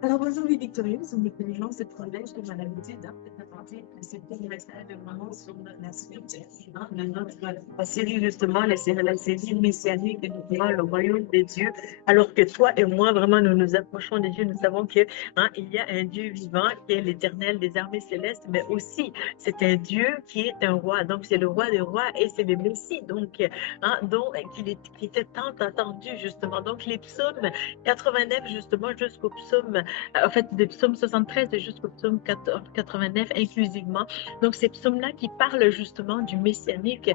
Alors, bonjour les victorieuses, on est vraiment ce privilège que j'ai l'habitude de présenter ce petit message vraiment sur la suite de notre série, justement, la série messianique de le royaume des dieux. Alors que toi et moi, vraiment, nous nous approchons des dieux, nous savons que il y a un Dieu vivant qui est l'éternel des armées célestes, mais aussi c'est un Dieu qui est un roi. Donc, c'est le roi des rois et c'est le Messie, donc, qui était tant attendu, justement. Donc, les psaumes 89, justement, jusqu'au psaume en fait, des psaumes 73 jusqu'au psaume 89 inclusivement. Donc, ces psaumes-là qui parlent justement du messianique,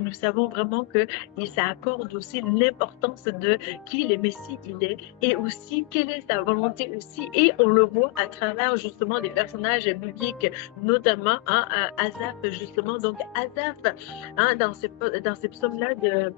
nous savons vraiment que ça accorde aussi l'importance de qui le Messie il est et aussi quelle est sa volonté aussi. Et on le voit à travers justement des personnages bibliques, notamment Asaph, justement. Donc, Asaph, dans ces psaumes-là de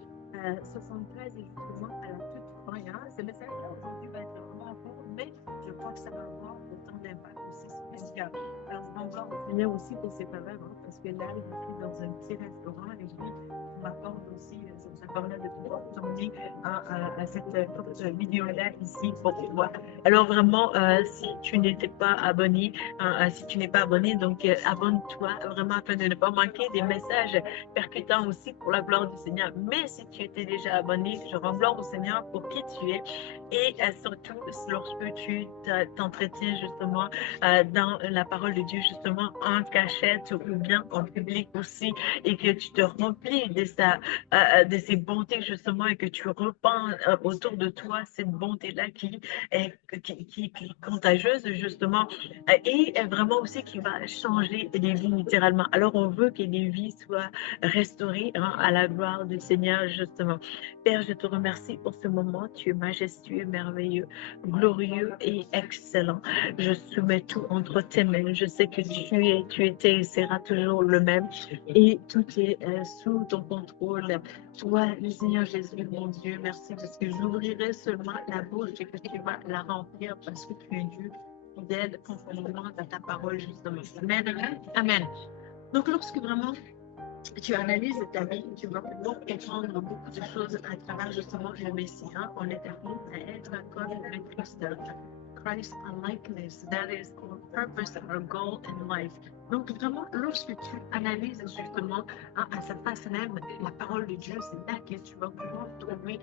73 et justement à la toute fin, ce message-là aujourd'hui va être vraiment court, mais je crois que ça va avoir autant d'impact aussi spécial. Alors, je rends gloire au Seigneur aussi pour ses faveurs, parce que là, je suis dans un petit restaurant et puis on m'accorde aussi, ça permet de pouvoir tourner à cette courte vidéo-là ici pour toi. Alors, vraiment, si tu n'étais pas abonné, si tu n'es pas abonné, donc abonne-toi vraiment afin de ne pas manquer des messages percutants aussi pour la gloire du Seigneur. Mais si tu étais déjà abonné, je rends gloire au Seigneur pour qui tu es et surtout lorsque tu t'entretiens justement dans la parole de Dieu, justement en cachette ou bien en public aussi, et que tu te remplis de ses bontés justement et que tu repens autour de toi cette bonté-là qui est contagieuse justement et vraiment aussi qui va changer les vies littéralement. Alors on veut que les vies soient restaurées à la gloire du Seigneur justement. Père, je te remercie pour ce moment. Tu es majestueux, merveilleux, glorieux et excellent. Je soumets tout entre tes mains. Je sais que tu étais et seras toujours le même. Et tout est sous ton contrôle. Toi, le Seigneur Jésus, mon Dieu, merci parce que j'ouvrirai seulement la bouche et que tu vas la remplir parce que tu es Dieu fidèle conformément à ta parole, justement. Amen. Amen. Donc, lorsque vraiment tu analyses ta vie, tu vas pouvoir comprendre beaucoup de choses à travers justement le Messie. On est appelé à être comme le Christ. Christ likeness, that is our purpose, our goal in life. Donc vraiment, lorsque tu analyses justement à sa face même la parole de Dieu, c'est là que tu vas pouvoir trouver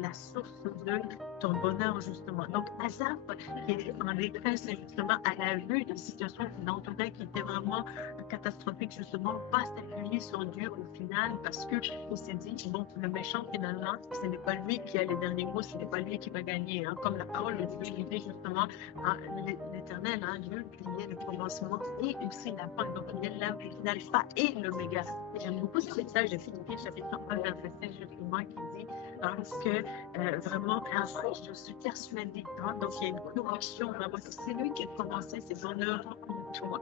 la source de ton bonheur justement. Donc Asaph, qui était en détresse justement à la vue des situations qui l'entouraient, qui étaient vraiment catastrophique, justement, va s'appuyer sur Dieu au final parce qu'il s'est dit, bon, le méchant, finalement, ce n'est pas lui qui a les derniers mots, ce n'est pas lui qui va gagner. Comme la parole de Dieu dit justement, l'éternel, Dieu, il est le commencement et aussi la fin. Donc, il est l'alpha et l'oméga. J'aime beaucoup ce message de Philippiens, chapitre 1, verset 16, justement, qui dit que vraiment, je suis persuadée. Donc, il y a une conviction vraiment que c'est lui qui a commencé ses bonheurs en toi.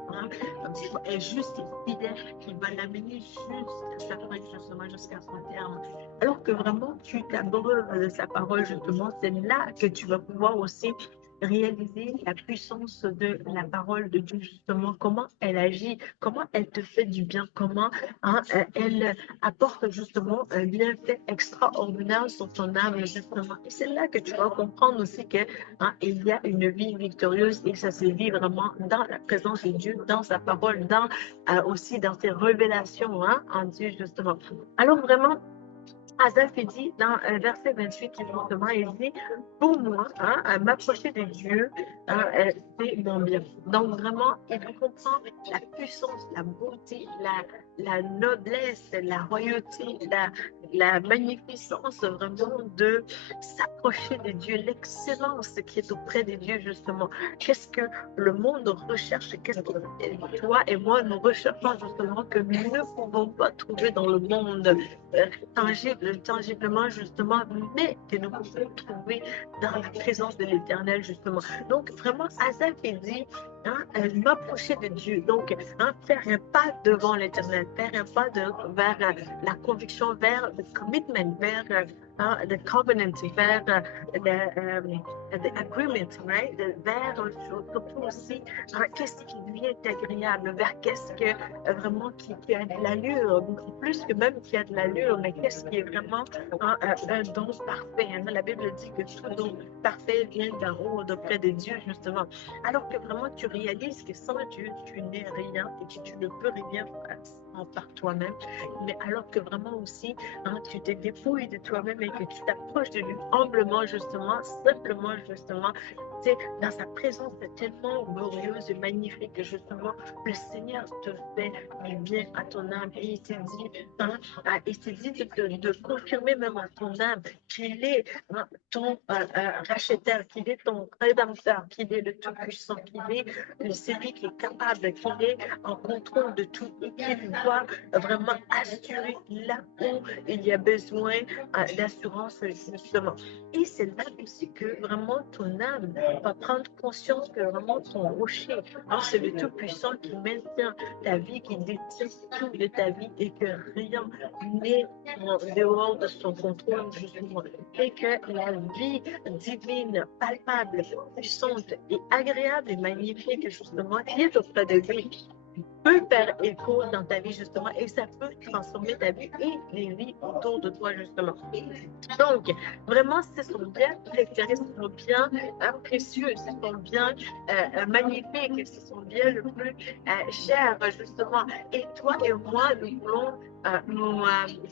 Est juste et fidèle qui va l'amener jusqu'à sa fin, justement, jusqu'à son terme. Alors que vraiment, tu t'abreuves de sa parole, justement, c'est là que tu vas pouvoir aussi réaliser la puissance de la parole de Dieu, justement, comment elle agit, comment elle te fait du bien, comment elle apporte justement un bienfait extraordinaire sur ton âme, justement. Et c'est là que tu vas comprendre aussi que il y a une vie victorieuse et ça se vit vraiment dans la présence de Dieu, dans sa parole, aussi dans ses révélations en Dieu, justement. Alors vraiment, Asaph dit dans verset 28, justement, il dit, pour moi, m'approcher de Dieu, c'est mon bien. Donc vraiment, il comprend la puissance, la beauté, la noblesse, la royauté, la magnificence vraiment de s'approcher de Dieu, l'excellence qui est auprès de Dieu, justement. Qu'est-ce que le monde recherche? Qu'est-ce que toi et moi, nous recherchons justement que nous ne pouvons pas trouver dans le monde tangiblement, justement, mais que nous pouvons trouver dans la présence de l'Éternel, justement. Donc, vraiment, Asaph dit, m'approcher de Dieu. Donc, faire un pas devant l'Éternel, faire un pas vers la conviction, vers le commitment, vers the covenant, vers the agreement, right? Vers surtout aussi, qu'est-ce qui devient agréable, vers qu'est-ce que vraiment qui a de l'allure, plus que même qui a de l'allure, mais qu'est-ce qui est vraiment un don parfait. La Bible dit que tout don parfait vient d'en haut, d'auprès de Dieu, justement. Alors que vraiment, tu réalises que sans Dieu, tu n'es rien et que tu ne peux rien faire par toi-même. Mais alors que vraiment aussi, tu te dépouilles de toi-même et que tu t'approches de lui humblement, justement, simplement, justement, tu sais, dans sa présence est tellement glorieuse et magnifique que justement, le Seigneur te fait du bien à ton âme et il te dit de confirmer même à ton âme qu'il est ton racheteur, qu'il est ton rédempteur, qu'il est le Tout-Puissant, qu'il est celui qui est capable, qu'il est en contrôle de tout et qu'il doit vraiment assurer là où il y a besoin d'assurance, justement. Et c'est là aussi que vraiment ton âme va prendre conscience que vraiment ton rocher, c'est le Tout-Puissant qui maintient ta vie, qui détient tout de ta vie et que rien n'est en dehors de son contrôle, justement. Et que la vie divine, palpable, puissante et agréable et magnifique, justement, qui est auprès de lui, peut faire écho dans ta vie, justement, et ça peut transformer ta vie et les vies autour de toi, justement. Donc, vraiment, ce sont bien précieux, ce sont bien précieux, ce sont bien magnifiques, ce sont bien le plus cher, justement. Et toi et moi, nous voulons nous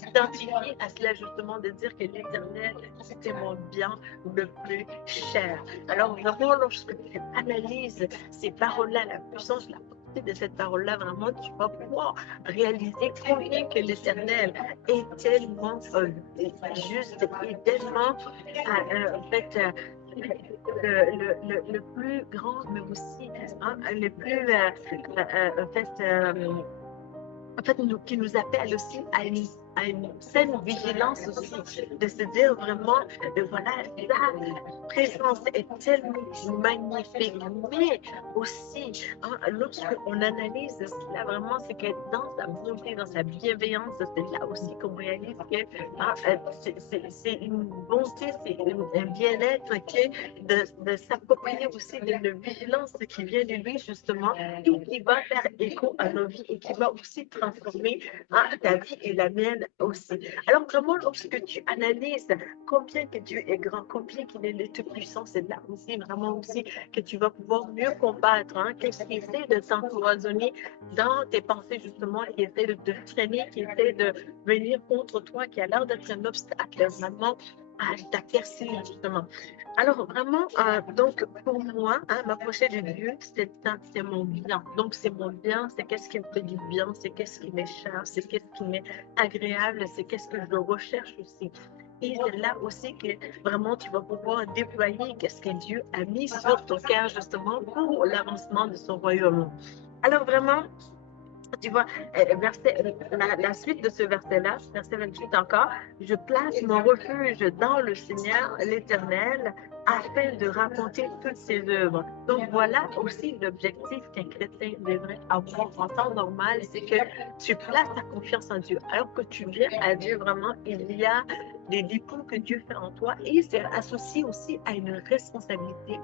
identifier à cela, justement, de dire que l'Éternel, c'était mon bien le plus cher. Alors, vraiment, lorsque tu analyses ces paroles-là, la puissance, la de cette parole-là, vraiment, tu vas pouvoir réaliser combien que l'Éternel est tellement juste et tellement, en fait, le plus grand, mais aussi le plus, en fait, qui nous appelle aussi à une saine vigilance aussi, de se dire vraiment, voilà, la présence est tellement magnifique, mais aussi, lorsqu'on analyse cela vraiment, c'est que dans sa bonté, dans sa bienveillance, c'est là aussi qu'on réalise que c'est une bonté, c'est un bien-être de s'approprier aussi d'une vigilance qui vient de lui, justement, et qui va faire écho à nos vies et qui va aussi transformer ta vie et la mienne aussi. Alors vraiment, lorsque tu analyses combien que Dieu est grand, combien qu'il est le Tout-Puissant, c'est là aussi, vraiment aussi, que tu vas pouvoir mieux combattre. Qu'est-ce qui essaie de t'empoisonner dans tes pensées, justement, qui essaie de te freiner, qui essaie de venir contre toi, qui a l'air d'être un obstacle, vraiment, à ta percée, justement. Alors, vraiment, donc, pour moi, m'approcher de Dieu, c'est mon bien. Donc, c'est mon bien, c'est qu'est-ce qui me fait du bien, c'est qu'est-ce qui m'est cher, c'est qu'est-ce qui m'est agréable, c'est qu'est-ce que je recherche aussi. Et c'est là aussi que vraiment tu vas pouvoir déployer qu'est-ce que Dieu a mis sur ton cœur, justement, pour l'avancement de son royaume. Alors, vraiment, tu vois, la suite de ce verset-là, verset 28 encore, je place mon refuge dans le Seigneur, l'Éternel, afin de raconter toutes ses œuvres. Donc voilà aussi l'objectif qu'un chrétien devrait avoir en temps normal, c'est que tu places ta confiance en Dieu. Alors que tu viens à Dieu vraiment, il y a des dépôts que Dieu fait en toi et c'est associé aussi à une responsabilité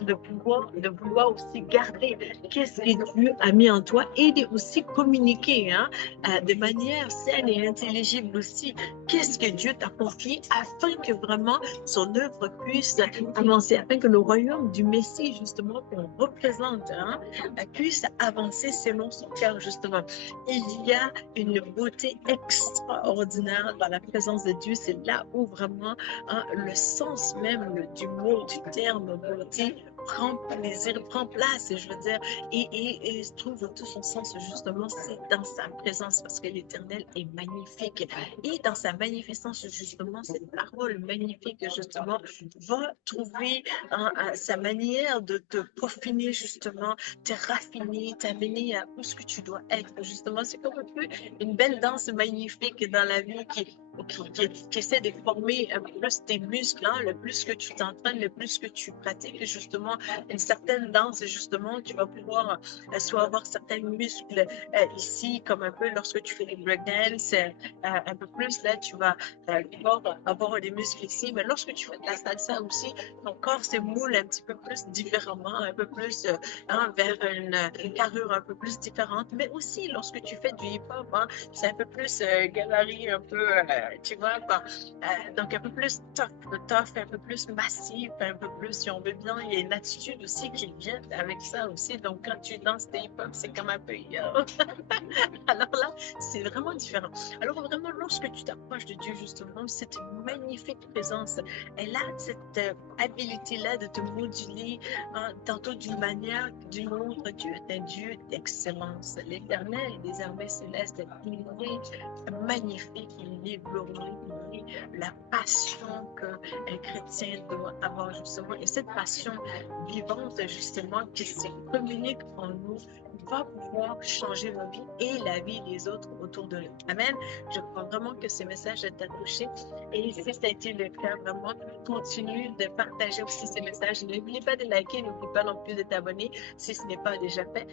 de vouloir aussi garder qu'est-ce que Dieu a mis en toi et de aussi communiquer de manière saine et intelligible aussi qu'est-ce que Dieu t'a confié afin que vraiment son œuvre puisse avancer, afin que le royaume du Messie, justement, qu'on représente, puisse avancer selon son cœur, justement. Il y a une beauté extraordinaire dans la présence de Dieu. C'est là où vraiment le sens même du mot, du terme beauté prend plaisir, prend place, je veux dire, et trouve tout son sens, justement, c'est dans sa présence, parce que l'Éternel est magnifique. Et dans sa magnificence, justement, cette parole magnifique, justement, va trouver sa manière de te peaufiner, justement, te raffiner, t'amener à où ce que tu dois être, justement. C'est comme un peu une belle danse magnifique dans la vie qui essaie de former un peu plus tes muscles, hein. Le plus que tu t'entraînes, le plus que tu pratiques justement une certaine danse, justement, tu vas pouvoir soit avoir certains muscles ici, comme un peu lorsque tu fais les breakdance, un peu plus, là, tu vas pouvoir avoir des muscles ici, mais lorsque tu fais de la salsa aussi, ton corps se moule un petit peu plus différemment, un peu plus hein, vers une carrure un peu plus différente, mais aussi lorsque tu fais du hip-hop, hein, c'est un peu plus gabarit, un peu, tu vois, quoi. Donc un peu plus tough, un peu plus massif, un peu plus, si on veut bien, il y a une attitude aussi qui vient avec ça aussi. Donc quand tu danses tes hip-hop, c'est comme un peu yo. Alors là, c'est vraiment différent. Alors vraiment, lorsque tu t'approches de Dieu, justement, cette magnifique présence, elle a cette habilité-là de te moduler, hein, tantôt d'une manière, d'une autre. Dieu est un Dieu d'excellence. L'Éternel des armées célestes, il est magnifique, il est glorieux, il est la passion qu'un chrétien doit avoir, justement. Et cette passion vivante, justement, qui se communique en nous, va pouvoir changer nos vies et la vie des autres autour de nous. Amen. Je crois vraiment que ce message t'a touché. Et si ça a été le cas, vraiment, continue de partager aussi ces messages. N'oublie pas de liker, n'oublie pas non plus de t'abonner si ce n'est pas déjà fait.